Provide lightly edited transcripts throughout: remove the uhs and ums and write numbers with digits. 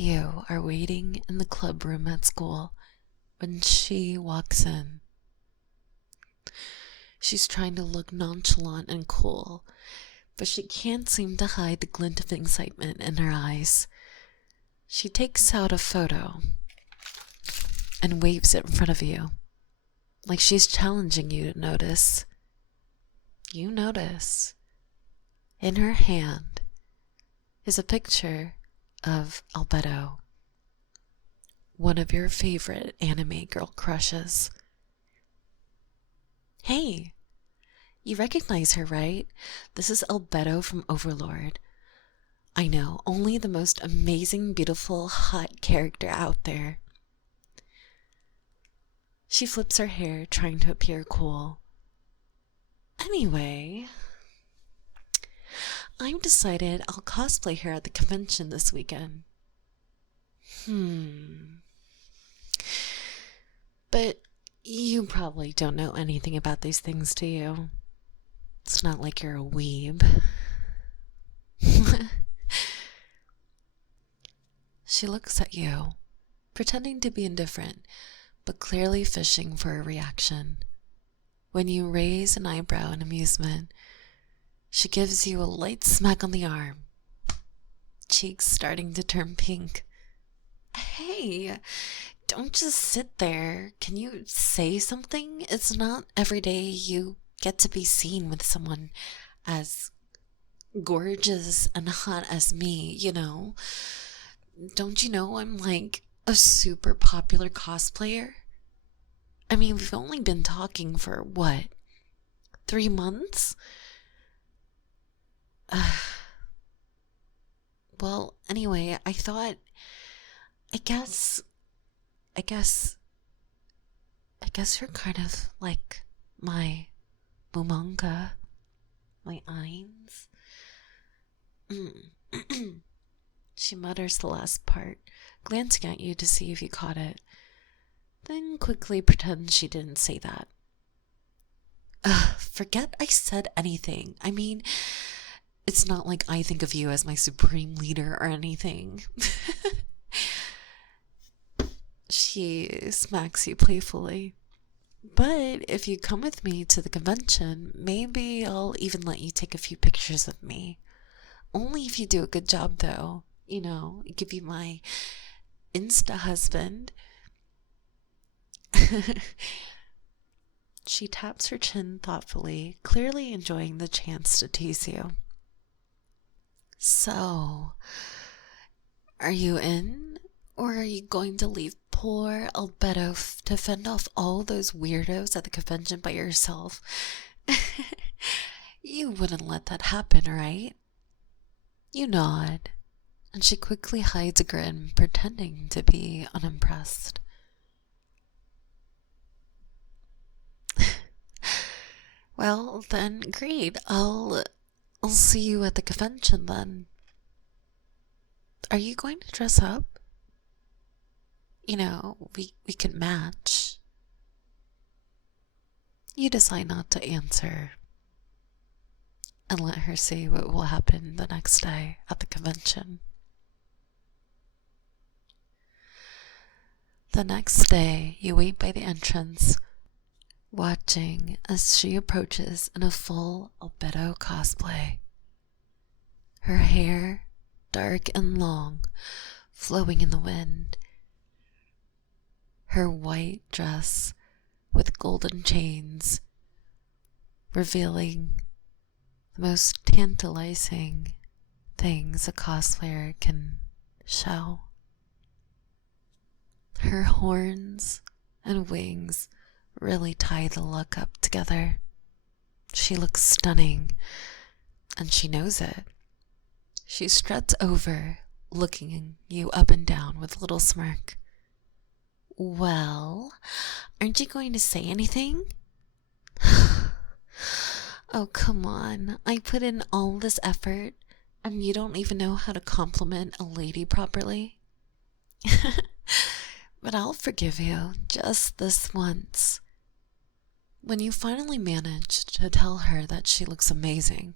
You are waiting in the club room at school when she walks in. She's trying to look nonchalant and cool, but she can't seem to hide the glint of excitement in her eyes. She takes out a photo and waves it in front of you, like she's challenging you to notice. You notice. In her hand is a picture of Albedo, one of your favorite anime girl crushes. Hey, you recognize her, right? This is Albedo from Overlord. I know, only the most amazing, beautiful, hot character out there. She flips her hair, trying to appear cool. Anyway, I've decided I'll cosplay her at the convention this weekend. But you probably don't know anything about these things, do you? It's not like you're a weeb. She looks at you, pretending to be indifferent, but clearly fishing for a reaction. When you raise an eyebrow in amusement, she gives you a light smack on the arm, cheeks starting to turn pink. Hey, don't just sit there. Can you say something? It's not every day you get to be seen with someone as gorgeous and hot as me, you know? Don't you know I'm like a super popular cosplayer? I mean, we've only been talking for what, 3 months? Well, anyway, I thought, I guess you're kind of like my Mumanga, my Eins. She mutters the last part, glancing at you to see if you caught it, then quickly pretends she didn't say that. Forget I said anything. I mean, it's not like I think of you as my supreme leader or anything. She smacks you playfully. But if you come with me to the convention, maybe I'll even let you take a few pictures of me. Only if you do a good job, though. You know, give you my Insta husband. She taps her chin thoughtfully, clearly enjoying the chance to tease you. So, are you in? Or are you going to leave poor Albedo to fend off all those weirdos at the convention by yourself? You wouldn't let that happen, right? You nod, and she quickly hides a grin, pretending to be unimpressed. Well, then, great. I'll see you at the convention then. Are you going to dress up? You know, we could match. You decide not to answer and let her see what will happen the next day at the convention. The next day, you wait by the entrance, watching as she approaches in a full Albedo cosplay. Her hair, dark and long, flowing in the wind. Her white dress with golden chains, revealing the most tantalizing things a cosplayer can show. Her horns and wings really tie the look up together. She looks stunning, and she knows it. She struts over, looking you up and down with a little smirk. Well, aren't you going to say anything? Oh, come on. I put in all this effort, and you don't even know how to compliment a lady properly? But I'll forgive you just this once. When you finally manage to tell her that she looks amazing,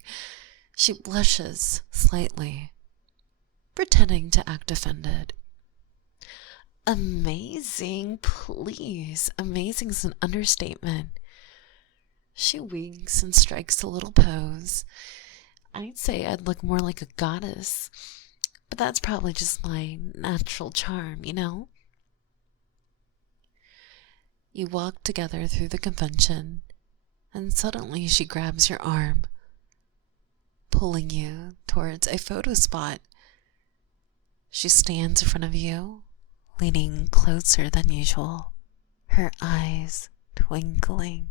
she blushes slightly, pretending to act offended. Amazing, please. Amazing is an understatement. She winks and strikes a little pose. I'd say I'd look more like a goddess, but that's probably just my natural charm, you know? You walk together through the convention, and suddenly she grabs your arm, pulling you towards a photo spot. She stands in front of you, leaning closer than usual, her eyes twinkling.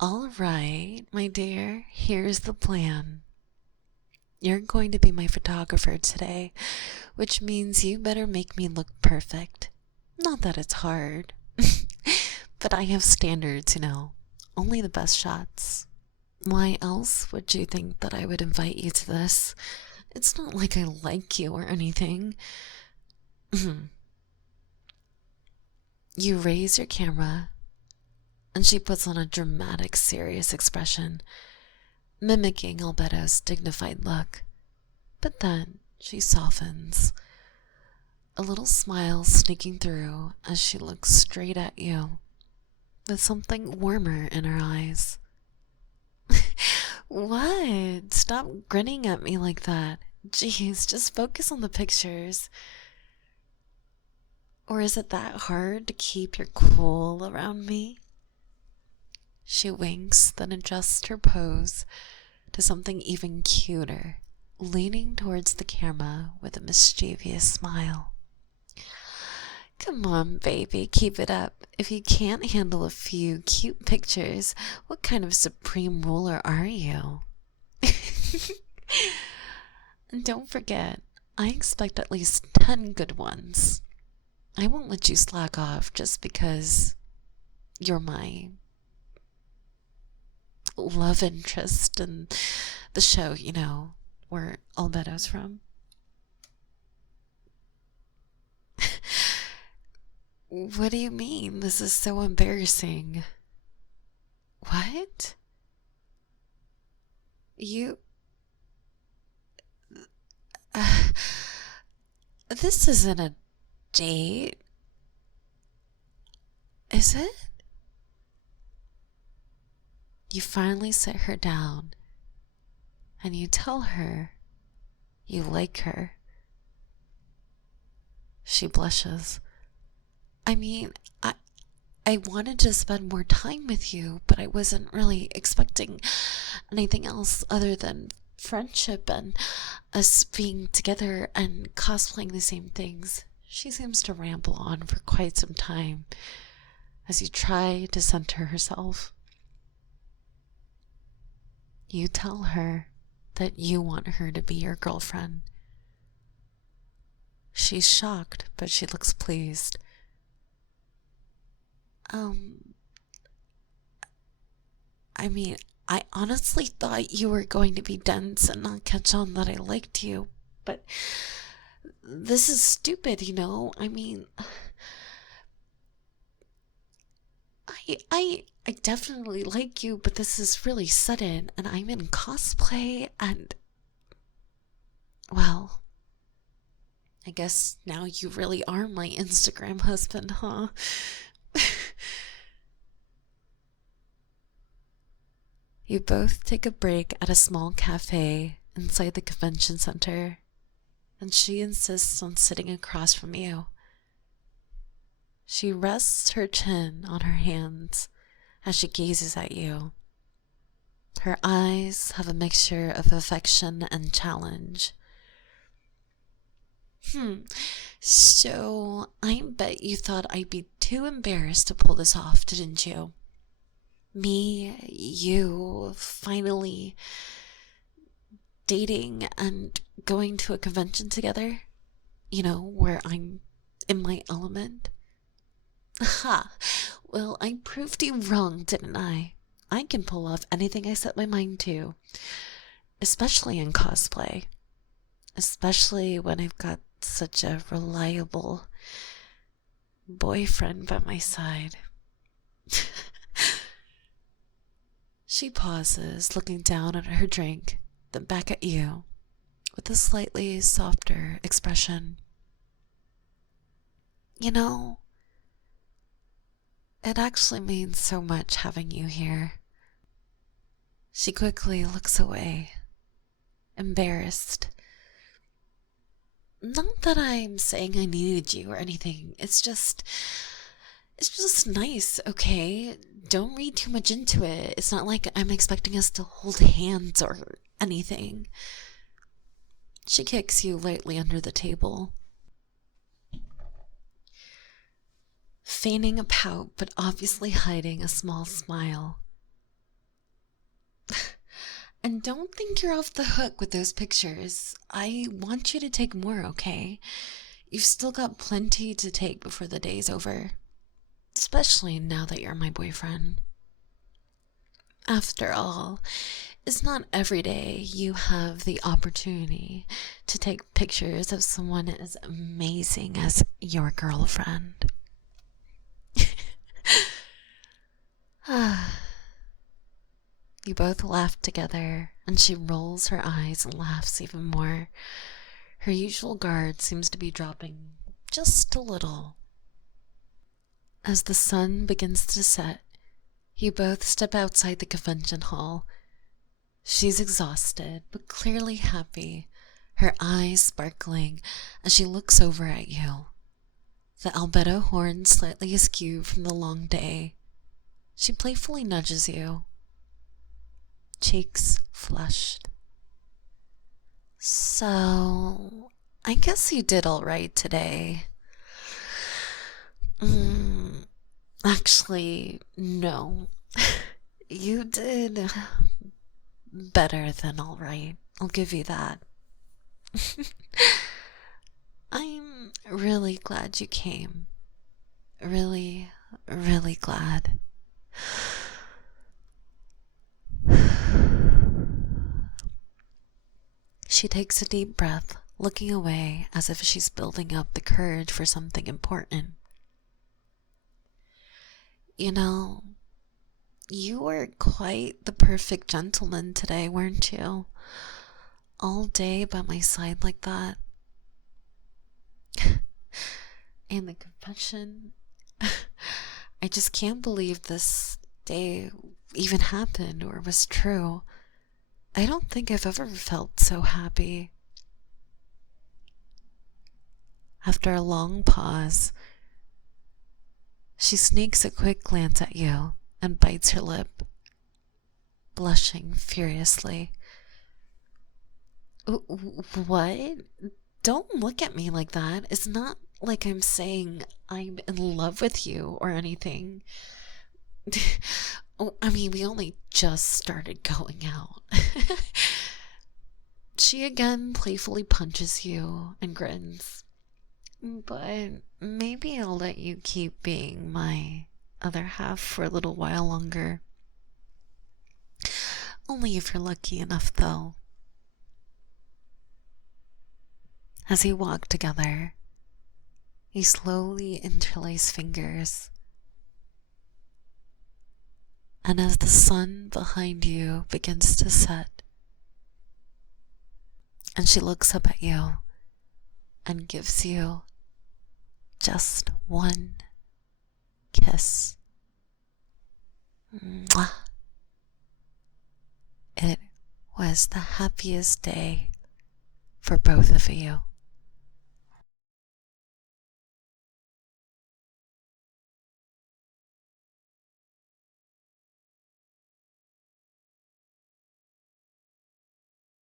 All right, my dear, here's the plan. You're going to be my photographer today, which means you better make me look perfect. Not that it's hard, but I have standards, you know. Only the best shots. Why else would you think that I would invite you to this? It's not like I like you or anything. You raise your camera, and she puts on a dramatic, serious expression, mimicking Alberto's dignified look. But then she softens, a little smile sneaking through as she looks straight at you, with something warmer in her eyes. What? Stop grinning at me like that. Jeez, just focus on the pictures. Or is it that hard to keep your cool around me? She winks, then adjusts her pose to something even cuter, leaning towards the camera with a mischievous smile. Come on, baby, keep it up. If you can't handle a few cute pictures, what kind of supreme ruler are you? And don't forget, I expect at least 10 good ones. I won't let you slack off just because you're my love interest in the show, you know, where Alberto's from. What do you mean? This is so embarrassing. What? You... this isn't a date. Is it? You finally sit her down, and you tell her you like her. She blushes. I mean, I wanted to spend more time with you, but I wasn't really expecting anything else other than friendship and us being together and cosplaying the same things. She seems to ramble on for quite some time as you try to center herself. You tell her that you want her to be your girlfriend. She's shocked, but she looks pleased. I mean, I honestly thought you were going to be dense and not catch on that I liked you, but this is stupid, you know? I mean, I definitely like you, but this is really sudden, and I'm in cosplay, and, well, I guess now you really are my Instagram husband, huh? You both take a break at a small cafe inside the convention center, and she insists on sitting across from you. She rests her chin on her hands as she gazes at you. Her eyes have a mixture of affection and challenge. So I bet you thought I'd be too embarrassed to pull this off, didn't you? Me, you, finally dating and going to a convention together? You know, where I'm in my element? Ha! Well, I proved you wrong, didn't I? I can pull off anything I set my mind to, especially in cosplay. Especially when I've got such a reliable boyfriend by my side. She pauses, looking down at her drink, then back at you, with a slightly softer expression. You know, it actually means so much having you here. She quickly looks away, embarrassed. Not that I'm saying I needed you or anything. It's just nice, okay? Don't read too much into it. It's not like I'm expecting us to hold hands or anything. She kicks you lightly under the table, feigning a pout but obviously hiding a small smile. And don't think you're off the hook with those pictures. I want you to take more, okay? You've still got plenty to take before the day's over. Especially now that you're my boyfriend. After all, it's not every day you have the opportunity to take pictures of someone as amazing as your girlfriend. You both laugh together, and she rolls her eyes and laughs even more. Her usual guard seems to be dropping just a little. As the sun begins to set, you both step outside the convention hall. She's exhausted, but clearly happy, her eyes sparkling as she looks over at you. The albedo horn slightly askew from the long day. She playfully nudges you, cheeks flushed. So, I guess you did all right today. Actually, no. You did better than all right. I'll give you that. I'm really glad you came. Really, really glad. She takes a deep breath, looking away as if she's building up the courage for something important. You know, you were quite the perfect gentleman today, weren't you? All day by my side like that. And the confession, I just can't believe this day even happened or was true. I don't think I've ever felt so happy. After a long pause, she sneaks a quick glance at you and bites her lip, blushing furiously. What? Don't look at me like that. It's not like I'm saying I'm in love with you or anything. Oh, I mean, we only just started going out. She again playfully punches you and grins. But maybe I'll let you keep being my other half for a little while longer. Only if you're lucky enough, though. As you walk together, you slowly interlace fingers. And as the sun behind you begins to set, and she looks up at you and gives you just one kiss. Mwah. It was the happiest day for both of you.